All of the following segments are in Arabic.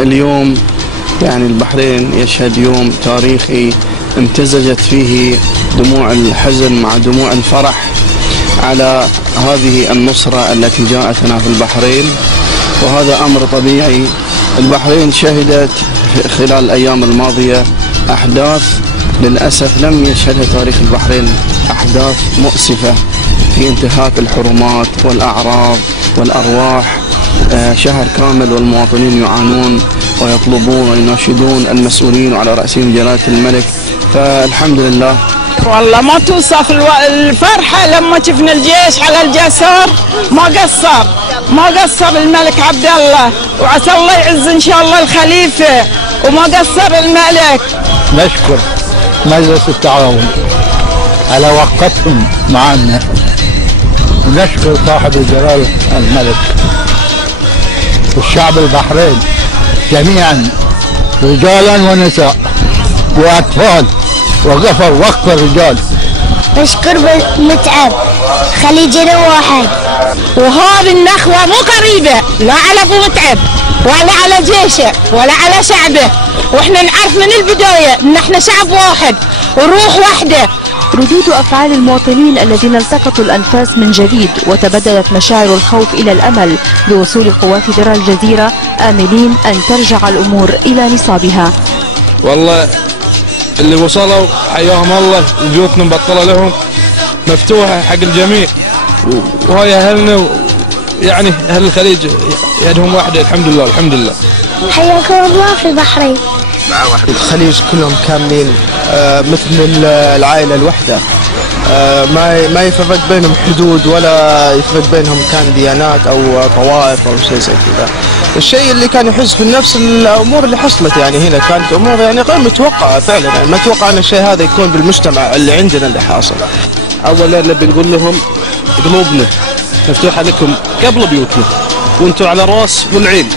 اليوم يعني البحرين يشهد يوم تاريخي امتزجت فيه دموع الحزن مع دموع الفرح على هذه النصرة التي جاءتنا في البحرين، وهذا أمر طبيعي. البحرين شهدت خلال الأيام الماضية أحداث للأسف لم يشهدها تاريخ البحرين، أحداث مؤسفة في انتهاك الحرمات والأعراض والأرواح. شهر كامل والمواطنين يعانون ويطلبون ويناشدون المسؤولين وعلى رأسهم جلالة الملك، فالحمد لله. والله ما توصف الفرحة لما شفنا الجيش على الجسر، ما قصر الملك عبد الله، وعسى الله يعز إن شاء الله الخليفة، وما قصر الملك. نشكر مجلس التعاون على وقفتهم معنا، ونشكر صاحب الجلالة الملك والشعب البحرين جميعا، رجالا ونساء وأطفال، وقفوا وقف الرجال. نشكر متعب خليجنا واحد، وهذه النخوة مو قريبة لا على ابو متعب ولا على جيشه ولا على شعبه، واحنا نعرف من البداية ان احنا شعب واحد وروح واحدة. ردود أفعال المواطنين الذين التقطوا الأنفاس من جديد، وتبدلت مشاعر الخوف إلى الأمل بوصول قوات درع الجزيرة، آملين أن ترجع الأمور إلى نصابها. والله اللي وصلوا حياهم الله، وبيوتنا مبطلة لهم مفتوحة حق الجميع، وهاي أهلنا يعني أهل الخليج يدهم واحدة، الحمد لله الحمد لله. حياكم الله في البحرين. الخليج كلهم كاملين مثل العائلة الوحدة، ما يفرق بينهم حدود ولا يفرق بينهم كان ديانات أو طوائف أو شيء زي كذا. الشيء اللي كان يحس في النفس الأمور اللي حصلت يعني هنا كانت أمور يعني غير متوقعة فعلا، يعني ما توقعنا الشيء هذا يكون بالمجتمع اللي عندنا اللي حاصل. أولا نبي نقول لهم قلوبنا مفتوحة لكم قبل بيوتنا، وانتم على راس والعين.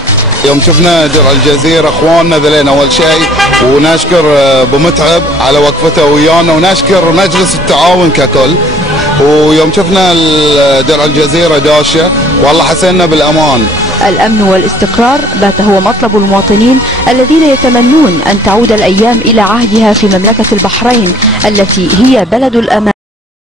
يوم شفنا درع الجزيرة اخواننا ذلين اول شيء، ونشكر ابو متعب على وقفته ويانا، ونشكر مجلس التعاون ككل. ويوم شفنا درع الجزيرة داشة والله حسينا بالامان. الأمن والاستقرار بات هو مطلب المواطنين الذين يتمنون أن تعود الأيام إلى عهدها في مملكة البحرين التي هي بلد الأمان.